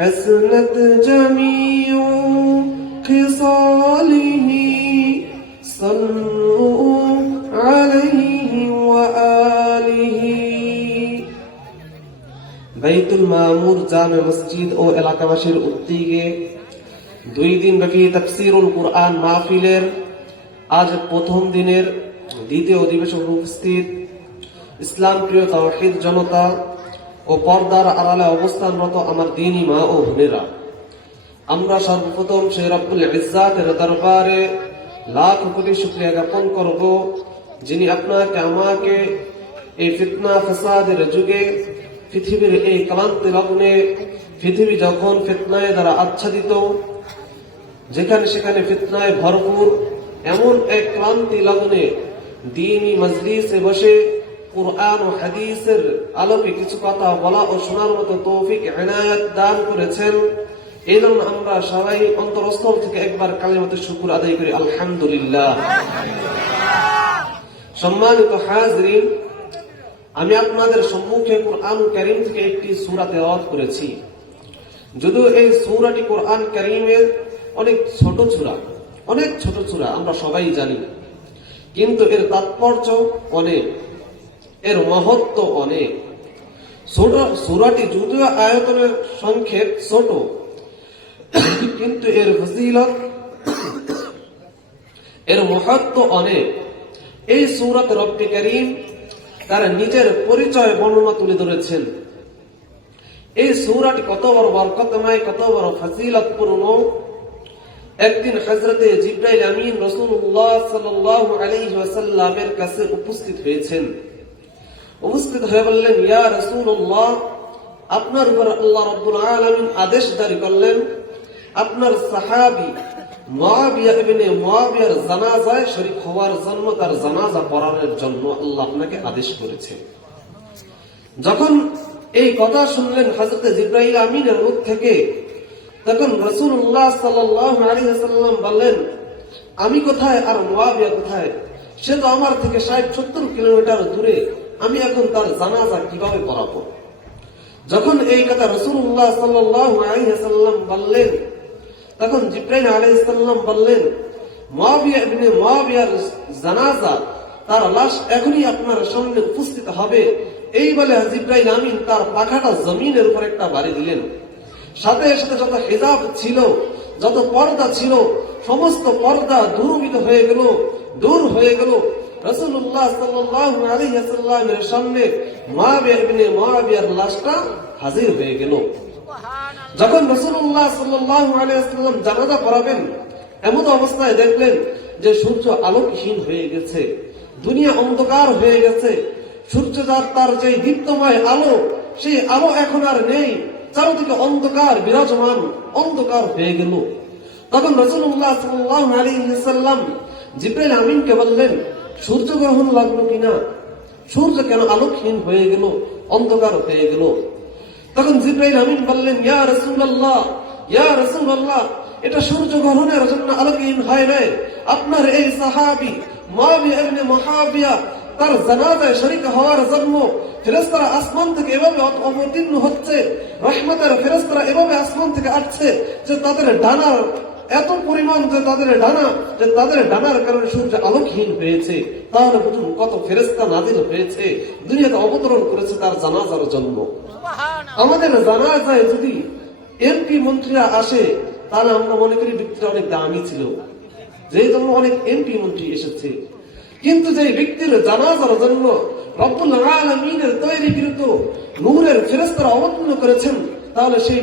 حسنت جميع خصاله صلوا عليه وآله বাইতুল মামুর জামে মসজিদ ও এলাকাবাসীর উদ্যোগে দুই দিন ব্যাপী তাফসিরুল কুরআন মাহফিলের আজ প্রথম দিনের দ্বিতীয় অধিবেশন উপস্থিত ইসলাম প্রিয় তাওহীদ জনতা ও পর্দার আড়ালে অবস্থানরত আমার দিনী মা ও বোনেরা। আমরা সর্বপ্রথম সেই রব্বুল ইজ্জাতের দরবারে লাখ কোটি শুক্রিয়া জ্ঞাপন করব, যিনি আপনাকে, আমাকে এই ফিতনা ফসাদের যুগে, পৃথিবীর এই ক্লান্তি লগ্নে, পৃথিবী যখন ফিতনায় দ্বারা আচ্ছাদিত, যেখানে সেখানে ফিতনায় ভরপুর, এমন এক ক্লান্তি লগ্নে দিনী মজলিসে বসে কোরআন ও হাদিসের আলোকে কিছু কথা বলা ও শোনার মতো তৌফিক এনায়াত দান করেছেন। এই আমরা সবাই অন্তরস্থল থেকে একবার কালিমতে শুকুর আদায় করি, আলহামদুলিল্লাহ। সম্মানিত হাজরিন, আমি আপনাদের সম্মুখে কোরআন করিম থেকে একটি সূরা তেলাওয়াত করেছি। যদিও এই সুরাটি কোরআন করিমের অনেক ছোট সূরা, অনেক ছোট সূরা, আমরা সবাই জানি। কিন্তু এর তাৎপর্য অনেক। এর মহত্ব অনেক। সূরাটি যদিও আয়তনের সংক্ষেপ ছোট। কিন্তু এর ফজিলত, এর মহত্ব অনেক। এই সূরাত রব্বি করিম তার নিজের পরিচয় বর্ণনা তুলে ধরেছেন। এই সূরাটি কত বড় বরকতময়, কত বড় ফজিলতপূর্ণ। একদিন হজরতে জিব্রাইল আমিন রসুল্লাহ সাল্লাহ আলাইহি ওয়াসাল্লামের কাছে উপস্থিত হয়েছেন। উপস্থিত হয়ে বললেন, ইয়া রসুল্লাহ আপনার উপর আল্লাহ রব্বুল আলামিন আদেশ জারি করলেন, আপনার সাহাবি শরীক হওয়ার জন্য তার জানাজা জন্য আল্লাহ আপনাকে আদেশ করেছে। যখন এই কথা আমিনের থেকে, তখন বললেন, আমি কোথায় আর মুয়াবিয়া কোথায়? সে তো আমার থেকে ষাট সত্তর কিলোমিটার দূরে। আমি এখন তার জানাজা কীভাবে পড়াবো? যখন এই কথা রসুল্লাহ সাল্লাম বললেন, তখন জিব্রাইল আলাইসাল্লাম বললেন জানাজা তার লাশ এখনই আপনার সামনে উপস্থিত হবে। এই বলে জিব্রাইল আমিন তার পাখাটা জমিনের উপর একটা বাড়ি দিলেন। সাথে সাথে যত হিজাব ছিল, যত পর্দা ছিল, সমস্ত পর্দা দূরবিত হয়ে গেল, দূর হয়ে গেল। রসুল্লাহ সাল্লাল্লাহু আলাইহি সাল্লামের সামনে মুয়াবিয়া ইবনে লাশটা হাজির হয়ে গেল। যখন রসুল্লাহ সাল্লাম জানাজা পড়াবেন এমন অবস্থায় দেখলেন যে সূর্য আলোকহীন হয়ে গেছে দুনিয়া অন্ধকার হয়ে গেছে। সূর্য যার তার যে দীপ্তময় আলো সেই আলো এখন আর নেই চারদিকে অন্ধকার বিরাজমান অন্ধকার হয়ে গেল। তখন রসুল্লাহ সাল্লাহ আলী জিব্রাইল আমিনকে বললেন সূর্য গ্রহণ লাগল কিনা? সূর্য কেন আলোকহীন হয়ে গেল? অন্ধকার হয়ে গেল। তখন জিব্রাইল আমিন বললেন, ইয়া রাসূলুল্লাহ ইয়া রাসূলুল্লাহ, এটা সূর্য গ্রহণের জন্য আলোকহীন হয় নাই। আপনার এই সাহাবী মুহাবিয়া, তার জানাজায় শরীক হওয়ার জন্য ফেরেশতারা আসমান থেকে এভাবে অবতীর্ণ হচ্ছে। রহমতের ফেরেশতারা এভাবে আসমান থেকে আসছে যে তাদের ডানার এত পরিমাণ যে তাদের ডানা যে তাদের ডানার কারণে সূর্য আলোকহীন হয়েছে তাহলে বুঝুন কত ফেরেশতা নাজিল হয়েছে দুনিয়াতে অবতরণ করেছে তার জানাজার জন্ম। আমাদের জানা যায় যদি এমপি মন্ত্রীরা আসে তাহলে আমরা মনে করি ব্যক্তিরা অনেক দামি ছিল। যেই জন্য অনেক এমপি মন্ত্রী এসেছে। কিন্তু যে ব্যক্তির জানাজার জন্য রব্বুল আলমিনের তৈরিকৃত নূরের ফেরেস্তারা অবতীর্ণ করেছেন তাহলে সেই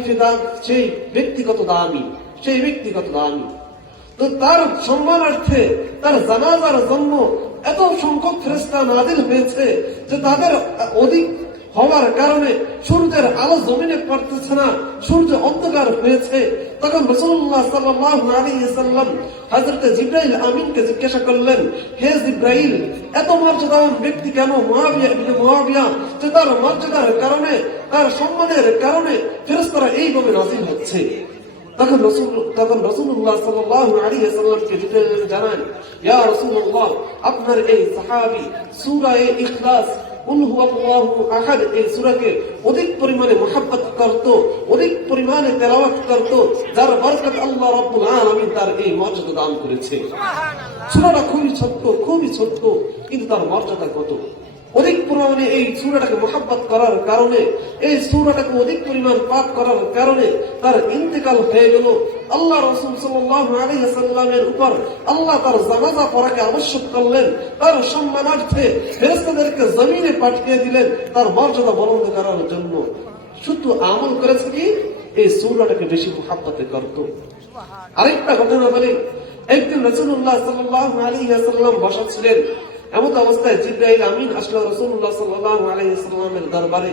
সেই ব্যক্তিগত দামি। সেই ব্যক্তিগত দামি তো তার সম্মানার্থে তার জানাজার জন্য এত সংখ্যক ফেরেস্তা নাজিল হয়েছে যে তাদের অধিক হওয়ার কারণে সূর্যের আলো জমিনে পড়তেছে না, সূর্য অন্ধকার হয়েছে। তখন রসুল্লাহ সাল্লাহ আলী জিব্রাইল আমিনকে জিজ্ঞাসা করলেন, হে জিব্রাইল, এত মর্যাদাবান ব্যক্তি কেন মহাবিয়া মুয়াবিয়া যে তার মর্যাদার কারণে, তার সম্মানের কারণে ফেরেশতারা এইভাবে নাজিল হচ্ছে। তখন রসুল তখন রসুল্লাহ সাল্লাহ আলী সাল্লামকে জানান ইয়া রসুল্লাহ আপনার এই সাহাবি সূরায়ে ইখলাস আহাদ এই সূরাকে অধিক পরিমাণে মহাব্বত করত অধিক পরিমাণে তেলাওয়াত করত যার বরকত আল্লাহ রাব্বুল আলামিন তার এই মর্যাদা দান করেছে। সূরাটা খুবই ছোট্ট খুবই ছোট্ট কিন্তু তার মর্যাদা কত? অধিক পরিমাণে এই সূরাটাকে মহাব্বত করার কারণে, এই সূরাটাকে অধিক পরিমাণ পাঠ করার কারণে তার ইন্তেকাল হয়ে গেল। আল্লাহ রসুল সাল্লামের উপর আল্লাহ তার জানাজা পড়াকে আবশ্যক করলেন। তার সম্মানার্থে ফেরেশতাদেরকে জমিনে পাঠিয়ে দিলেন তার মর্যাদা বলন্দ করার জন্য। শুধু আমল করেছে কি? এই সূরাটাকে বেশি মহাব্বতে করত। আরেকটা ঘটনা বলি, একদিন রসুল্লাহ সাল্লাহ আলী সাল্লাম বসা ছিলেন। এমন অবস্থায় জিব্রাইল আমিন আসলো রসুল্লাহ সাল্লাহ আলী সাল্লামের দরবারে।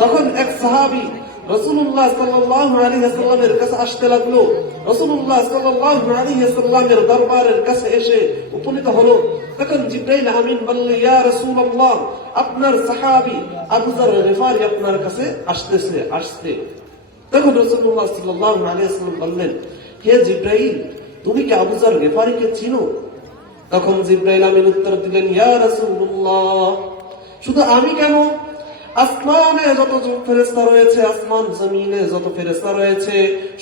তখন এক সাহাবি রসুল্লাহ সাল্লাহ আলী কাছে আসতে লাগল। রসুল্লাহ সাল্লাহ আলী দরবারের কাছে এসে উপনীত হলো। তখন জিব্রাইল আমিন বললে, ইয়া রসুল্লাহ আপনার সাহাবি আবুজার রেফারি আপনার কাছে আসতেছে আসতে তখন রসুল্লাহ সাল্লাহ আলিয়াল্লাম বললেন, হে জিব্রাইল, তুমি কি আবুজার গেফারিকে চিনো? তখন জিব্রাইল আমিন উত্তর দিলেন শুধু আমি কেন? আসমানে যত ফেরেশতা রয়েছে, আসমান জমিনে যত ফেরেশতা রয়েছে,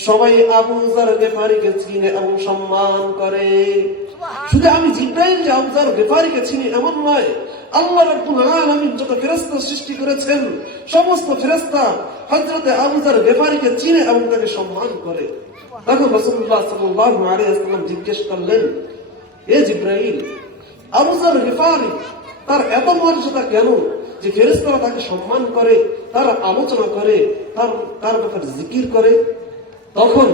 সবাই আবুজার গেফারিকে চিনে এবং সম্মান করে। শুধু আমি জিব্রাইল যে আবুজার গেফারিকে চিনি এমন নয়, আল্লাহ রাব্বুল আলামিন যত ফেরেশতা সৃষ্টি করেছেন, সমস্ত ফেরেশতা হযরতে আবুজার গেফারিকে চিনে এবং তাকে সম্মান করে। তখন রাসূলুল্লাহ সাল্লাল্লাহু আলাইহি ওয়াসাল্লাম জিজ্ঞেস করলেন এ জিব্রাইল আবুজার গেফারি, তার এত মর্যাদা কেন যে ফেরেশতারা তাকে সম্মান করে, তার আলোচনা করে, তার তার ব্যাপারে জিকির করে? তখন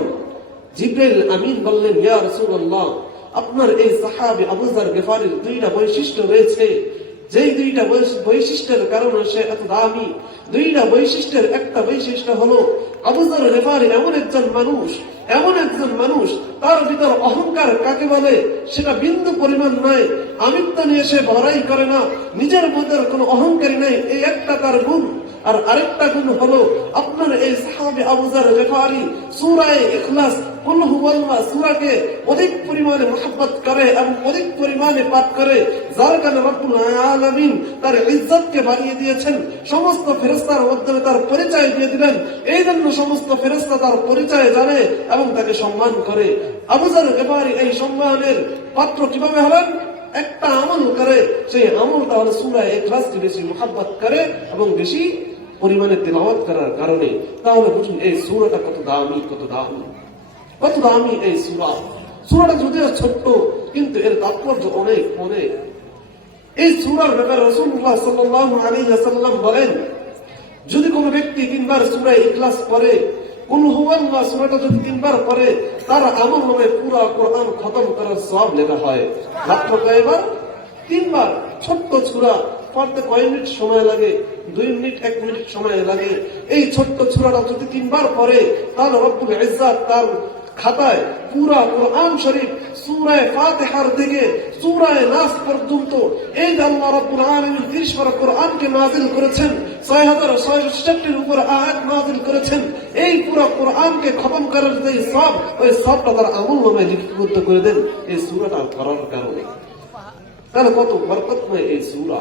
জিব্রাইল আমিন বললেন, ইয়া রাসূলুল্লাহ, আপনার এই সাহাবী আবু যার গেফারির দুইটা বৈশিষ্ট্য রয়েছে। যেই দুইটা বৈশ- বৈশিষ্ট্যের কারণে সে এত দামি, দুইটা বৈশিষ্ট্যের একটা বৈশিষ্ট্য হলো আবুজার রেফারি এমন একজন মানুষ, এমন একজন মানুষ, তার ভিতর অহংকার কাকে বলে সেটা বিন্দু পরিমাণ নয় আমিত্ব নিয়ে সে বড়াই করে না, নিজের মধ্যে কোনো অহংকারী নাই। এই একটা তার গুণ। আর আরেকটা গুণ হলো আপনার এই সাহাবি আবুজার রেফারি সুরায় ইখলাস অধিক পরিমাণে করে এবং অধিক পরিমাণে পাঠ করে যার তার দিয়েছেন, সমস্ত মাধ্যমে তার পরিচয় দিয়ে দিলেন। এই জন্য সমস্ত তার পরিচয় জানে এবং তাকে সম্মান করে। আবুজার রেফারি এই সম্মানের পাত্র কীভাবে হলেন? একটা আমল করে, সেই আমলটা হলো সূরা ইখলাসকে বেশি মহব্বত করে এবং বেশি পরিমাণে তেলাওয়াত করার কারণে, তাহলে বুঝুন এই সূরাটা কত দামি কত দামি। কত দামি এই সুরা। সূরাটা যদিও ছোট্ট, কিন্তু এর তাৎপর্য অনেক অনেক। এই সূরার ব্যাপারে রাসূলুল্লাহ সাল্লাল্লাহু আলাইহি ওয়াসাল্লাম বলেন, যদি কোনো ব্যক্তি তিনবার সূরা ইখলাস পড়ে, কুল হুয়াল্লাহ সূরাটা যদি তিনবার পড়ে, তার আমল নামে পুরো কোরআন খতম করার সব লেখা হয়। মাত্র কয়বার? তিনবার। ছোট্ট সূরা পড়তে কয় মিনিট সময় লাগে? দুই মিনিট, এক মিনিট সময় লাগে। এই ছোট্ট সূরাটা যদি তিনবার পড়ে, তাহলে রব্বুল ইজ্জাত তার খাতায় পুরা কোরআন শরীফ, সূরায়ে ফাতিহার থেকে সূরায়ে নাস পর্যন্ত এই যে আল্লাহ রাব্বুল আলামিন 30 পারা কোরআনকে নাযিল করেছেন 6666 এর উপর আয়াত নাযিল করেছেন, এই পুরো কোরআনকে খতম করার যে সব, ওই সবটা তার আমল নামে লিপিবদ্ধ করে দেন এই সূরাটা করার কারণে। তাহলে কত বরকতময় এই সূরা।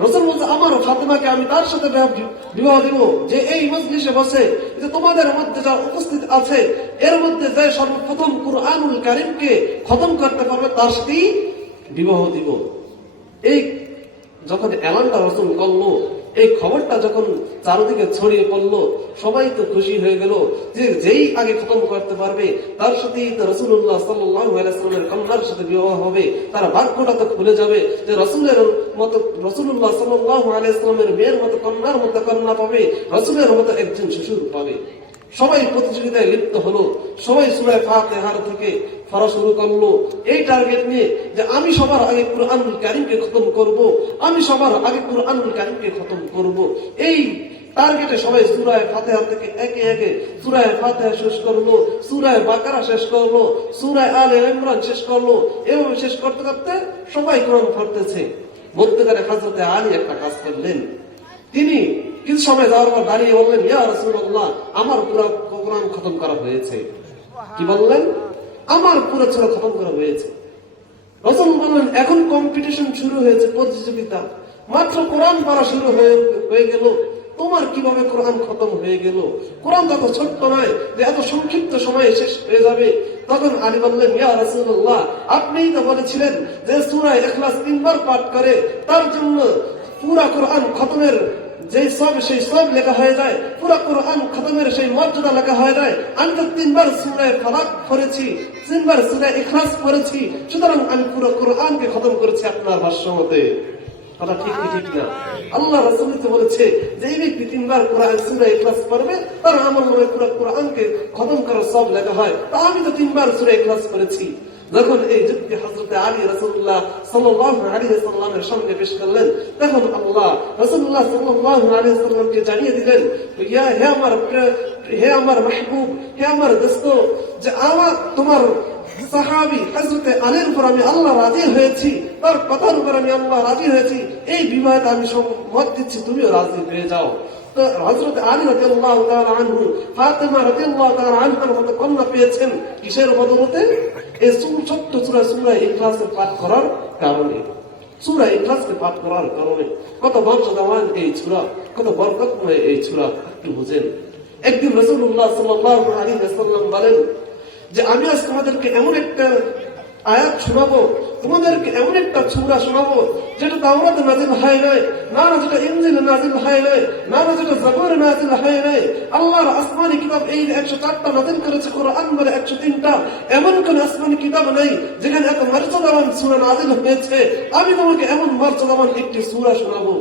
রসুল বলছে আমার ফাতেমাকে আমি তার সাথে বিবাহ- দিব। যে এই মজলিসে বসে যে তোমাদের মধ্যে যা উপস্থিত আছে, এর মধ্যে যে সর্বপ্রথম কুরআনুল কারিমকে খতম করতে পারবে, তার সাথেই বিবাহ দিব। এই যখন এলানটা রসুল করল এই খবরটা যখন চারদিকে ছড়িয়ে পড়ল, সবাই তো খুশি হয়ে গেল যে যেই আগে খতম করতে পারবে, তার সাথেই তো রসুল্লাহ সাল্লামের কন্যার সাথে বিবাহ হবে। তার বাক্যটা তো খুলে যাবে যে রসুলের মতো রসুল্লাহ সাল্লাহ আলাইসলামের মেয়ের মতো কন্যার মতো কন্যা পাবে, রসুলের মতো একজন শিশুর পাবে। সবাই প্রতিযোগিতায় লিপ্ত হলো, সবাই সুরায় ফাতেহার থেকে পড়া শুরু করল। এই টার্গেট নিয়ে যে আমি সবার আগে কুরআনুল কারিমকে খতম করব, আমি সবার আগে কুরআনুল কারিমকে খতম করব। এই টার্গেটে সবাই সুরায় ফাতেহা থেকে একে একে সুরায় ফাতেহা শেষ করল সুরায় বাকারা শেষ করল সুরায় আলে ইমরান শেষ করল। এভাবে শেষ করতে করতে সবাই কোরআন পড়তেছে মধ্যকারে হাজরতে আলী একটা কাজ করলেন। তিনি কিছু সময় যাওয়ার পর দাঁড়িয়ে বললেন, ইয়া রাসূলুল্লাহ, আমার পুরো কোরআন খতম করা হয়েছে। কি বললেন? আমার পুরো ছোড়া খতম করা হয়েছে। রসুল বললেন, এখন কম্পিটিশন শুরু হয়েছে, প্রতিযোগিতা। মাত্র কোরআন পড়া শুরু হয়ে গেল। তোমার কীভাবে কোরআন খতম হয়ে গেল? কোরআন তত ছোট্ট নয় যে এত সংক্ষিপ্ত সময়ে শেষ হয়ে যাবে। তখন আলী বললেন, ইয়া রাসূলুল্লাহ, আপনিই তো বলেছিলেন যে সূরা ইখলাস তিনবার পাঠ করে, তার জন্য পুরা কোরআন খতমের যে সব সেই সব লেখা হয়ে যায়, পুরো কোরআন খতমের সেই মর্যাদা লেখা হয়ে যায়। আমি তো তিনবার সুরায় ফালাক পড়েছি, তিনবার সুরায় ইখলাস পড়েছি, সুতরাং আমি পুরো কোরআনকে খতম করেছি আপনার ভাষ্য মতে হয়। আমি তো তিনবার সূরা ইখলাস পড়েছি। যখন এই যুক্তি হজরতে আলী রসুল্লাহ সাল্লাহ আলী সাল্লামের সামনে পেশ করলেন, তখন আল্লাহ রসুল্লাহ সাল্লাহ আলী সাল্লামকে জানিয়ে দিলেন, ইয়া, হে আমার হে আমার মাহবুব, হে আমার দোস্ত, যে আমার, তোমার সাহাবি হজরতে আলীর উপর আমি আল্লাহ রাজি হয়েছি, তার কথার উপর আমি আল্লাহ রাজি হয়েছি, এই বিবাহে আমি মত দিচ্ছি, তুমিও রাজি হয়ে যাও। হজরত আলী রাদিয়াল্লাহু তাআলা আনহু, ফাতেমা রাদিয়াল্লাহু তাআলা আনহার মতো কন্যা পেয়েছেন, কিসের বদলতে? সুর, সূরা সূরা ইখলাসের পাঠ করার কারণে। সুরা ইখলাসকে পাঠ করার কারণে। কত মর্যাদাবান এই ছুরা কত বরকতময় এই ছুরা একটু বুঝেন। একদিন রসুল্লাহ সাল্লাহ আলী বলেন যে, আমি আজ তোমাদেরকে এমন একটা আয়াত শোনাবো। তোমাদেরকে এমন একটা সূরা শোনাবো, যেটা তাওরাতে নাজিল হয় নাই, না না যেটা ইনজিল নাজিল হয় নাই, না না যেটা জাবর নাজিল হয় নাই। আল্লাহর আসমানি কিতাব এই একশো চারটা নাজিল করেছে, কোরআন বলে একশো তিনটা, এমন কোন আসমানি কিতাব নেই যেখানে এত মর্যাদাবান সূরা নাজিল হয়েছে। আমি তোমাকে এমন মর্যাদাবান একটি সূরা শোনাবো।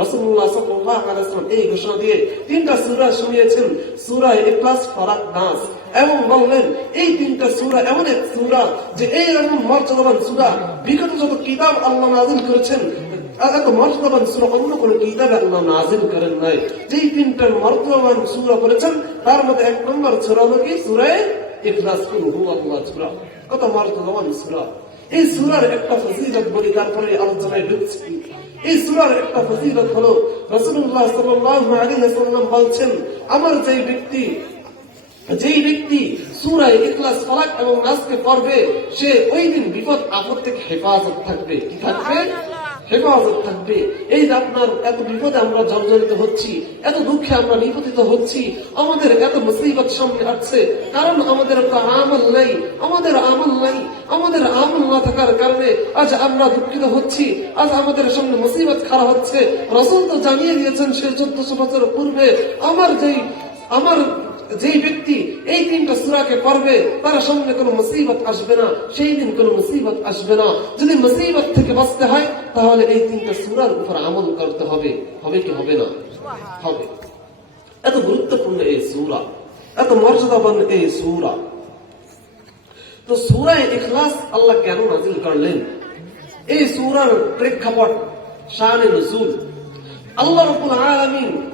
রাসূলুল্লাহ সাল্লাল্লাহু আলাইহি ওয়াসাল্লাম এই ঘোষণা দিয়ে তিনটা সূরা শুনিয়েছেন, সূরা ইখলাস ফালাক নাস। এবং বললেন, এই তিনটা সূরা এমন এক সূরা যে এই এমন মর্যাদাবান সূরা, বিগত যত কিতাব আল্লাহ নাযিল করেছেন, এত মর্যাদাবান সূরা অন্য কোন কিতাবে আল্লাহ নাযিল করেন নাই। যেই তিনটা মর্যাদাবান সূরা করেছেন তার মধ্যে এক নম্বর সূরা হলো কি? সূরা ইখলাস, কুল আল্লাহ সূরা কত মর্যাদাবান সূরা। এই সূরার একটা ফজিলত বলি, তারপরে আলোচনায় ঢুকছি। এই সুরার একটা ফজিলত হলো রসুল্লাহ সাল্লাহ আলী ওয়াসাল্লাম বলছেন, আমার যেই ব্যক্তি যেই ব্যক্তি সুরায় ইখলাস ফলাক এবং নাচকে পড়বে, সে ওই দিন বিপদ আপদ থেকে হেফাজত থাকবে। কি থাকবে? হেফাজত থাকবে। এই আপনার এত বিপদে আমরা জর্জরিত হচ্ছি, এত দুঃখে আমরা নিপতিত হচ্ছি, আমাদের এত মুসিবত সামনে আসছে, কারণ আমাদের একটা আমল নাই, আমাদের আমল নাই, আমাদের আমল না থাকার কারণে আজ আমরা দুঃখিত হচ্ছি, আজ আমাদের সামনে মুসিবত খারাপ হচ্ছে। রসুল তো জানিয়ে দিয়েছেন, সে চোদ্দশো বছর পূর্বে, আমার যেই আমার যেই ব্যক্তি এই তিনটা সুরাকে পড়বে, তার সামনে কোনো মুসিবত আসবে না। সেই দিন কোনো মুসিবত আসবে না। যদি মুসিবত থেকে বাঁচতে হয়, তাহলে এই তিনটা সুরার উপর আমল করতে হবে। হবে কি হবে না? হবে। এত গুরুত্বপূর্ণ এই সুরা। এত মর্যাদাবান এই সুরা। তো সুরায় ইখলাস আল্লাহ কেন নাজিল করলেন? এই সুরার প্রেক্ষাপট শানে নজুল। আল্লাহ রাব্বুল আলামিন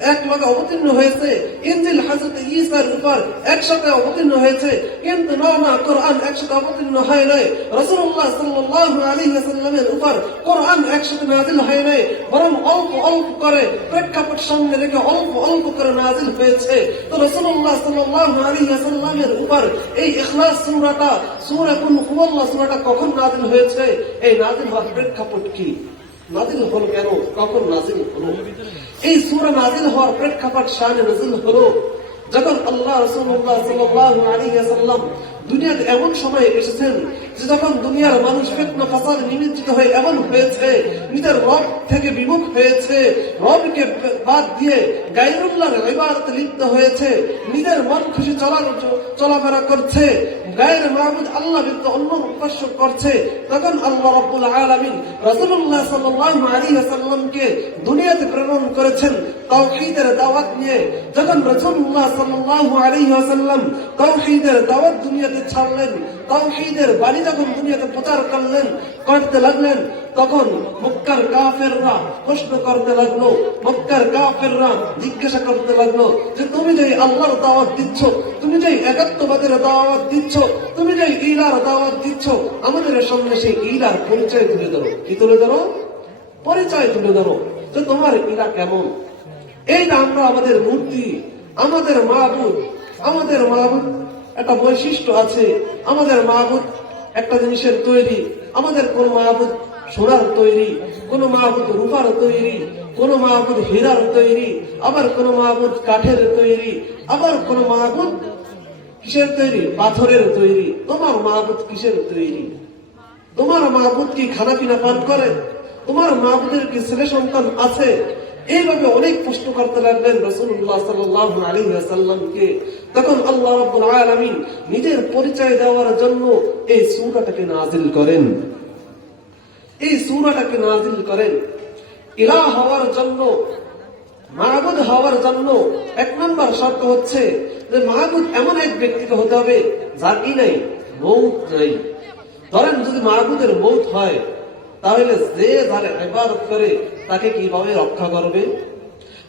এক লগে অবতীর্ণ হয়েছে। ইনজিল হযরত ঈসার উপর একসাথে অবতীর্ণ হয়েছে। কিন্তু না না কোরআন একসাথে অবতীর্ণ হয় নাই। রাসূলুল্লাহ সাল্লাল্লাহু আলাইহি ওয়াসাল্লামের উপর কোরআন একসাথে নাজিল হয় নাই। বরং অল্প অল্প করে প্রেক্ষাপট সামনে রেখে অল্প অল্প করে নাজিল হয়েছে। তো রাসূলুল্লাহ সাল্লাল্লাহু আলাইহি ওয়াসাল্লামের উপর এই ইখলাস সূরাটা, সূরা কুল হুয়াল্লাহ সূরাটা কখন নাজিল হয়েছে? এই নাজিল হওয়ার প্রেক্ষাপট কি? নাজিল হলো কেন? কখন নাজিল হলো? এই সুরা নাজিল হওয়ার প্রেক্ষাপট শানে নাজিল হলো, যখন আল্লাহ রাসূলুল্লাহ সাল্লাল্লাহু আলাইহি ওয়াসাল্লাম দুনিয়াতে এমন সময় এসেছেন যে যখন দুনিয়ার মানুষ ফিতনা, ফাসাদ নিমজ্জিত হয়ে এমন হয়েছে, নিজের রব থেকে বিমুখ হয়েছে, রবকে বাদ দিয়ে গায়রুল্লাহর ইবাদতে লিপ্ত হয়েছে, নিজের মন খুশি চলার চলাফেরা করছে, গায়ের মাহমুদ আল্লাহ ব্যক্ত অন্য উপাস্য করছে, তখন আল্লাহ রাব্বুল আলামিন রাসূলুল্লাহ সাল্লাল্লাহু আলাইহি ওয়াসাল্লামকে দুনিয়াতে প্রেরণ করেছেন তাওহীদের দাওয়াত নিয়ে। যখন রাসূলুল্লাহ সাল্লাল্লাহু আলাইহি ওয়াসাল্লাম তাওহীদের দাওয়াত দুনিয়াতে ছাড়লেন তাওহীদের বাণী যখন দুনিয়াতে প্রচার করলেন, করতে লাগলেন, তখন মক্কার কাফেররা প্রশ্ন করতে লাগল, মক্কার কাফেররা জিজ্ঞাসা করতে লাগল যে, তুমি যে আল্লাহর দাওয়াত দিচ্ছ, তুমি যে একাত্মবাদের দাওয়াত দিচ্ছ, তুমি যে ইলার দাওয়াত দিচ্ছ, আমাদের সামনে সেই ইলার পরিচয় তুলে ধরো। কি তুলে ধরো? পরিচয় তুলে ধরো যে, তোমার ইলা কেমন? এইটা আমরা আমাদের মূর্তি, আমাদের মাহবুদ আমাদের মাহবুদ একটা বৈশিষ্ট্য আছে। আমাদের মাহবুদ একটা জিনিসের তৈরি। আমাদের কোন মাহবুদ সোনার তৈরি, কোন মাহবুদ রূপার তৈরি, কোন মাহবুদ হীরার তৈরি, আবার কোন মাহবুদ কাঠের তৈরি, আবার কোন মাহবুদ কিসের তৈরি? পাথরের তৈরি। তোমার মাহবুদ কিসের তৈরি? তোমার মাহবুদ কি খানা পিনা পান করে? তোমার মাহবুদের কি ছেলে সন্তান আছে? এইভাবে অনেক প্রশ্ন করতে লাগলেন রসুল্লাহ সাল্লাহ তখন আল্লাহ আলামিন নিজের পরিচয় দেওয়ার জন্য এই সূরাটাকে নাজিল করেন। এই সূরাটাকে নাজিল করেন। ইলাহ হওয়ার জন্য মাহবুদ হওয়ার জন্য এক নম্বর শর্ত হচ্ছে যে মাহবুদ এমন এক ব্যক্তিকে হতে হবে যার কি নাই, মৌত নাই। ধরেন যদি মাহবুদের মৌত হয় তাহলে যে যার ইবাদত করে তাকে কীভাবে রক্ষা করবে?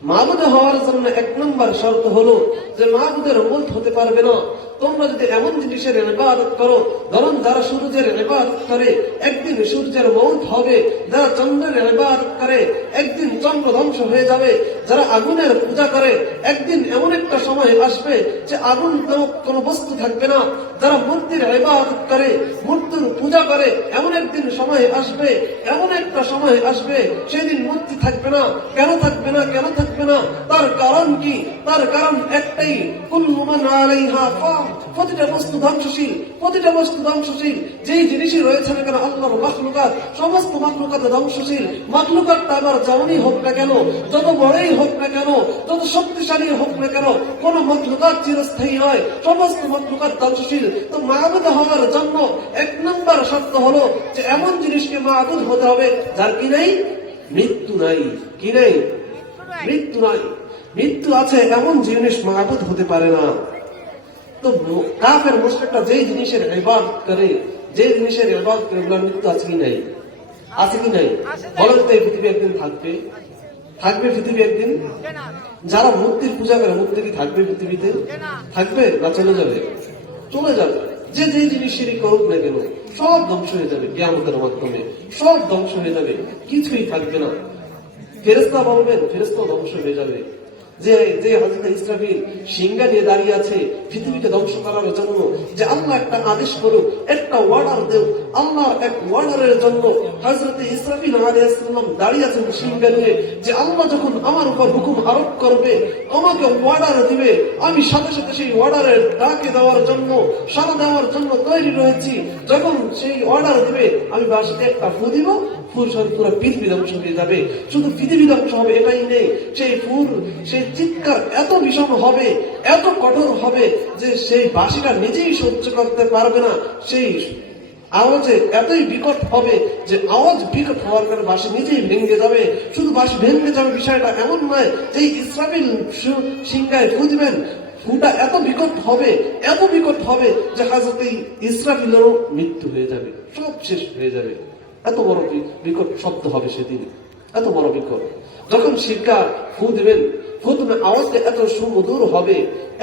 মাহবুদ হওয়ার জন্য এক নম্বর শর্ত হলো যে মাহবুদের মূল হতে পারবে না। তোমরা যদি এমন জিনিসের ইবাদত করো, ধরুন যারা সূর্যের ইবাদত করে, একদিন সূর্যের মৌত হবে, যারা চন্দ্রের ইবাদত করে, একদিন চন্দ্র ধ্বংস হয়ে যাবে, যারা আগুনের পূজা করে, একদিন এমন একটা সময় আসবে যে আগুন কোনো বস্তু থাকবে না। যারা মূর্তির ইবাদত করে, মূর্তির পূজা করে, এমন একদিন সময় আসবে, এমন একটা সময় আসবে, সেদিন মূর্তি থাকবে না। কেন থাকবে না, কেন থাকবে না? তার কারণ কি? তার কারণ একটাই, কুল্লু মান আলাইহা ফান প্রতিটা বস্তু ধ্বংসশীল, প্রতিটা বস্তু ধ্বংসশীল। যেই জিনিসই রয়েছে না কেন, আল্লাহর মাখলুকাত, সমস্ত মাখলুকাতে ধ্বংসশীল। মাখলুকাতটা আবার যেমনই হোক না কেন, যত বড়ই হোক না কেন যত শক্তিশালী হোক না কেন, কোন মাখলুকাত চিরস্থায়ী হয়। সমস্ত মাখলুকাত ধ্বংসশীল। তো মাহবুদ হওয়ার জন্য এক নম্বর শর্ত হলো যে এমন জিনিসকে মাহবুদ হতে হবে যার কি নেই? মৃত্যু নাই। কি নেই? মৃত্যু নাই। মৃত্যু আছে এমন জিনিস মাহবুদ হতে পারে না। তো কাফের যেই জিনিসের করে যে জিনিসের করে মৃত্যু আছে কি নাই? আছে কি নাই? বলেন তো এই পৃথিবী একদিন থাকবে। থাকবে পৃথিবী একদিন? যারা মূর্তির পূজা করে মূর্তি কি থাকবে পৃথিবীতে? থাকবে না চলে যাবে। চলে যাবে। যে যে জিনিসেরই করুক না কেন, সব ধ্বংস হয়ে যাবে কেয়ামতের মাধ্যমে। সব ধ্বংস হয়ে যাবে। কিছুই থাকবে না। ফেরেস্তা বলবেন ফেরেস্তা ধ্বংস হয়ে যাবে। যে যে হজরত ইসরাফিল সিংহা নিয়ে দাঁড়িয়ে আছে, পৃথিবীকে ধ্বংস করার জন্য, যে আল্লাহ একটা আদেশ করুক, একটা অর্ডার দেও আল্লাহর এক অর্ডারের জন্য হজরত ইসরাফিল আলাইহিসসালাম দাঁড়িয়ে আছেন সিংহা নিয়ে, যে আল্লাহ যখন আমার উপর হুকুম আরোপ করবে আমাকে অর্ডার দিবে, আমি সাথে সাথে সেই অর্ডারের ডাকে দেওয়ার জন্য সারা দেওয়ার জন্য তৈরি রয়েছি। যখন সেই অর্ডার দিবে, আমি বাসে একটা ফু দিব, ফুল সব পুরো পৃথিবী ধ্বংস হয়ে যাবে। শুধু পৃথিবী ধ্বংস হবে এটাই নেই, সেই ফুল, সেই চিৎকার এত বিষম হবে, এত কঠোর হবে যে সেই বাসিটা নিজেই সহ্য করতে পারবে না। সেই আওয়াজে এতই বিকট হবে যে আওয়াজ বিকট হওয়ার কারণে বাসি নিজেই ভেঙে যাবে। শুধু বাসি ভেঙে যাবে বিষয়টা এমন নয় যে ইসরাফিল সিংহায় ফুঁজবেন ফুটা এত বিকট হবে, এত বিকট হবে যে হাজরত ইসরাফিলেরও মৃত্যু হয়ে যাবে, সব শেষ হয়ে যাবে। এত বড় বিকট শব্দ হবে সেদিন, এত বড় বিকট। যখন শিরকা ফু দেবেন আওয়াজটা এত সুমধুর হবে,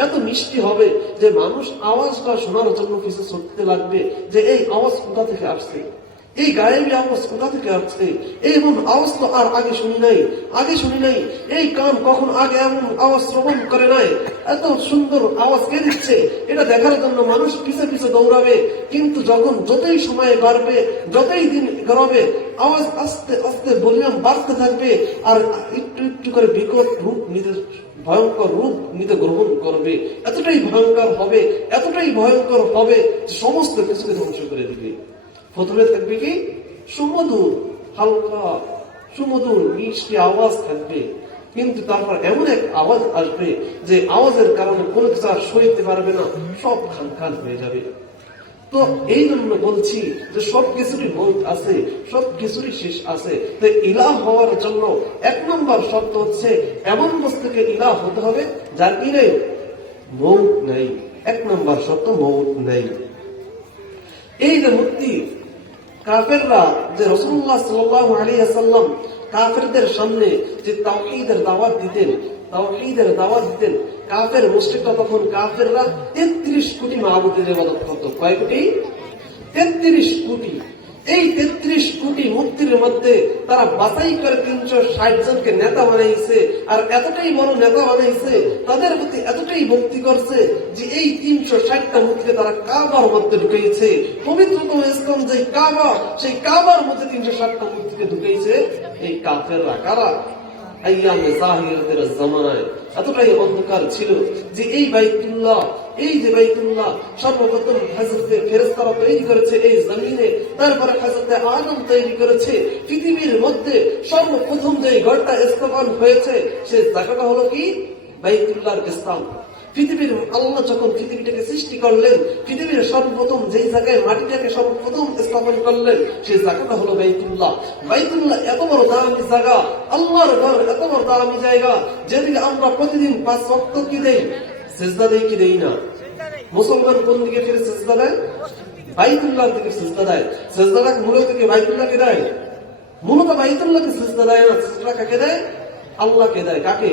এত মিষ্টি হবে যে মানুষ আওয়াজটা শোনার জন্য কিছু সত্যি লাগবে যে এই আওয়াজ কোথা থেকে আসছে? এই গায়েবী আওয়াজ কোথা থেকে আসছে? এমন আওয়াজ তো আর আগে শুনি নাই। আগে শুনি নাই, এই কান কখন আগে এমন আওয়াজ শ্রবণ করে নাই? এত সুন্দর আওয়াজ কে দিচ্ছে? এটা দেখার জন্য মানুষ পিছে পিছে দৌড়াবে। কিন্তু যখন যতই সময় বাড়বে, যতই দিন গড়াবে, আওয়াজ আস্তে আস্তে ভলিউম বাড়তে থাকবে আর একটু একটু করে বিকট রূপ নিতে, ভয়ঙ্কর রূপ নিতে গ্রহণ করবে। এতটাই ভয়ঙ্কর হবে, এতটাই ভয়ঙ্কর হবে সমস্ত কিছুকে ধ্বংস করে দিবে। প্রথমে থাকবে কি? সুমধুর, হালকা সুমধুর মিষ্টি আওয়াজ থাকবে। কিন্তু তারপর এমন এক আওয়াজ আসবে যে আওয়াজের কারণে কোনো কিছু আর সইতে পারবে না, সব খান খান হয়ে যাবে। তো এই জন্য বলছি যে সব কিছুরই মৌত আছে, সব কিছুরই শেষ আছে। তো ইলাহ হওয়ার জন্য এক নম্বর শব্দ হচ্ছে, এমন বস্তুকে ইলাহ হতে হবে যার কি নেই মৌত নেই। এক নম্বর শব্দ মৌত নেই। এই যে মূর্তি কাফেররা যে রসুল্লাহ সাল্লাহ আলিয়াল্লাম কাফেরদের সামনে যে তাওহীদের দাওয়াত দিতেন, তাওহীদের দাওয়াত দিতেন, কাফের মুসলিমরা তখন কাফেররা তেত্রিশ কোটি মাহবুদের ইবাদত করত। কয় কোটি? তেত্রিশ কোটি। এই তেত্রিশ কোটি মূর্তির মধ্যে তারা বাছাই করে তিনশো ষাট জনকে নেতা বানাইছে। আর এতটাই বড় নেতা বানাইছে, তাদের প্রতি এতটাই ভক্তি করছে যে এই তিনশো ষাটটা মূর্তিকে তারা কাবার মধ্যে ঢুকেছে পবিত্রতম ইসলাম যে কাবা, সেই কাবার মধ্যে তিনশো ষাটটা মূর্তিকে ঢুকেছে এই কাফেররা কারা? এতটাই অন্ধকার ছিল যে এই বাইতুল্লাহ এই যে বাইতুল্লাহ, সর্বপ্রথম হাজরতে ফেরেস্তারা তৈরি করেছে, এই জমিনে, তারপরে হাজরতে আদম তৈরি করেছে, পৃথিবীর মধ্যে সর্বপ্রথম যে ঘরটা স্থাপন হয়েছে, সে জায়গাটা হলো কি? বাইতুল্লাহর স্থান। পৃথিবীর আল্লাহ যখন পৃথিবীটাকে সৃষ্টি করলেন, পৃথিবীর সর্বপ্রথম যেই জায়গায় মাটিটাকে সর্বপ্রথম স্থাপন করলেন সেই জায়গাটা হলো বাইতুল্লাহ। বাইতুল্লাহ এত বড় দামি জায়গা, আল্লাহর ঘর এত বড় দামি জায়গা, যেদিকে আমরা প্রতিদিন পাঁচ রক্ত কি দেই, সেজদা দেই কি দেই না? মুসলমান কোন দিকে ফিরে সেজদা দেয়? বাইতুল্লাহর দিকে সেজদা দেয়। সেজদাটা মূলত থেকে বাইতুল্লাহকে দেয়। মূলত বাইতুল্লাহকে সেজদা দেয় না, সেজদা কাকে দেয়? আল্লাহকে দেয়। কাকে?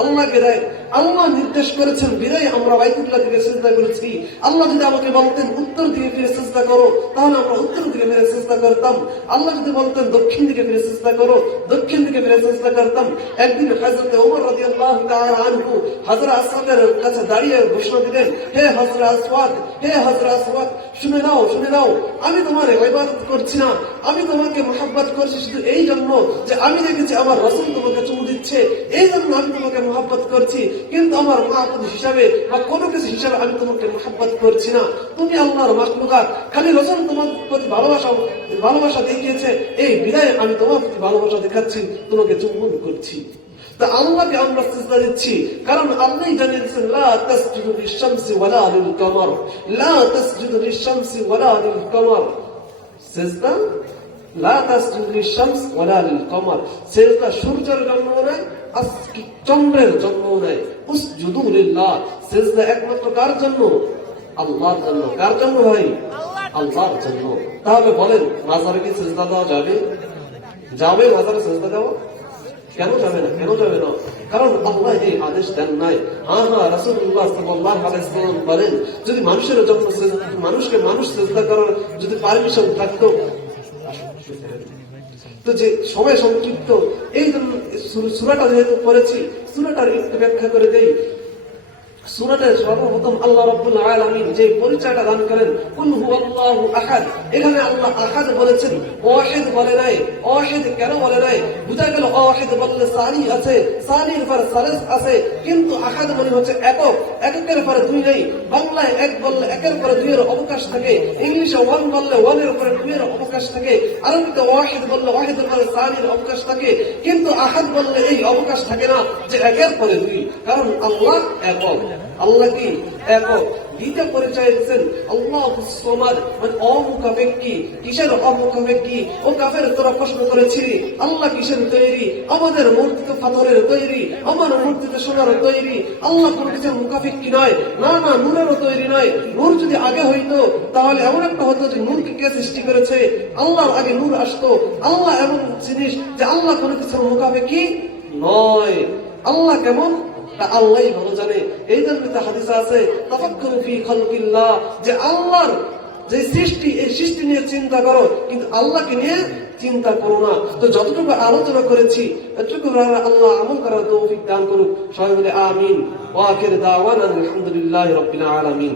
আল্লাহকে দেয় আল্লাহ নির্দেশ করেছেন বিরাই আমরা বাইতুল্লাহ থেকে চেষ্টা করেছি। আল্লাহ যদি আমাকে বলতেন, উত্তর দিকে ফিরে চেষ্টা করো, তাহলে আমরা উত্তর দিকে ফিরে চেষ্টা করতাম। আল্লাহ যদি বলতেন, দক্ষিণ দিকে ফিরে চেষ্টা করো, দক্ষিণ দিকে ফিরে চেষ্টা করতাম। একদিন হাজরতে ওমর রাদিয়াল্লাহু তাআলা আনহু হযরত আসওয়াদের কাছে দাঁড়িয়ে ঘোষণা দিলেন, হে হযরত আসওয়াদ, হে হযরত আসওয়াদ, শুনে নাও শুনে নাও, আমি তোমার ইবাদত করছি না। আমি তোমাকে মোহাব্বত করছি শুধু এই জন্য যে আমি দেখেছি আমার রসুল তোমাকে চুমু দিচ্ছে। এই জন্য আমি তোমাকে মোহাব্বত করছি, কিন্তু আমার মাহবুদ হিসাবে বা কোনো কিছু হিসাবে আমি তোমাকে মোহাব্বত করছি না। তুমি আল্লাহর মাকলুকাত খালি রসুল তোমার প্রতি ভালোবাসা ভালোবাসা দেখিয়েছে, এই বিদায় আমি তোমার প্রতি ভালোবাসা দেখাচ্ছি, তোমাকে চুম্বন করছি। সূর্যের জন্য নয় চন্দ্রের সিজদা একমাত্র কার জন্য? আল্লাহর জন্য। কার জন্য আল্লাহর জন্য। তাহলে বলেন, মাজারে কি দেওয়া যাবে? যাবে মাজারে দেওয়া? কেন যাবে না? কেন যাবে না? কারণ আল্লাহ আদেশ দেন নাই। হ্যাঁ হ্যাঁ বলেন, যদি মানুষের জন্য মানুষকে মানুষ চেষ্টা করার যদি পারমিশন থাকতো তো যে সময় সংক্ষিপ্ত এই জন্য সুরাটা যেহেতু পড়েছি সুরাটার একটু ব্যাখ্যা করে দেই। সুরাতে সর্বপ্রথম আল্লাহ রাব্বুল আলামিন যে পরিচয়টা দান করেন, কুল হুয়াল্লাহু আহাদ। এখানে আল্লাহ আহাদ বলেছেন, ওয়াহিদ বলে নাই, ওয়াহিদ কেন বলে নাই? বুঝা গেল, ওয়াহিদ বললে সানি আছে, সানির পর সালিস আছে, কিন্তু আহাদ মানে হচ্ছে একক, এককের পরে দুই নেই। বাংলায় এক বললে একের পরে দুইয়ের অবকাশ থাকে, ইংলিশে ওয়ান বললে ওয়ানের উপরে দুইয়ের অবকাশ থাকে, আরবিতে ওয়াহিদ বললে ওয়াহিদের পরে সানির অবকাশ থাকে, কিন্তু আহাদ বললে এই অবকাশ থাকে না যে একের পরে দুই, কারণ আল্লাহ একক। আল্লাহ কি? পরিচয় দিচ্ছেন আল্লাহ মানে কিসের ও কাফের তোরা প্রশ্ন আল্লাহ কিসের তৈরি? আমাদের মূর্তি তো পাথরের তৈরি, আমার মূর্তি তো সোনার তৈরি। আল্লাহ কিছুর মুখাপেক্ষী নয়, না না তৈরি নয়। নূর যদি আগে হইতো, তাহলে এমন একটা হতো যে নূরকে কে সৃষ্টি করেছে? আল্লাহর আগে নূর আসতো। আল্লাহ এমন জিনিস যে আল্লাহ কোনো কিছুর মুখাপেক্ষী নয়। আল্লাহ কেমন? তা আল্লাহই ভালো জানে। এই জন্য আছে ফি খালকিল্লাহ, যে আল্লাহর যে সৃষ্টি, এই সৃষ্টি নিয়ে চিন্তা করো, কিন্তু আল্লাহকে নিয়ে চিন্তা করো না। তো যতটুকু আলোচনা করেছি, এতটুকু আল্লাহ আমল করার তৌফিক দান করুক। সবাই বলে আমিন। ওয়াকের দাওয়ান আলহামদুলিল্লাহ রাব্বিল আলামিন।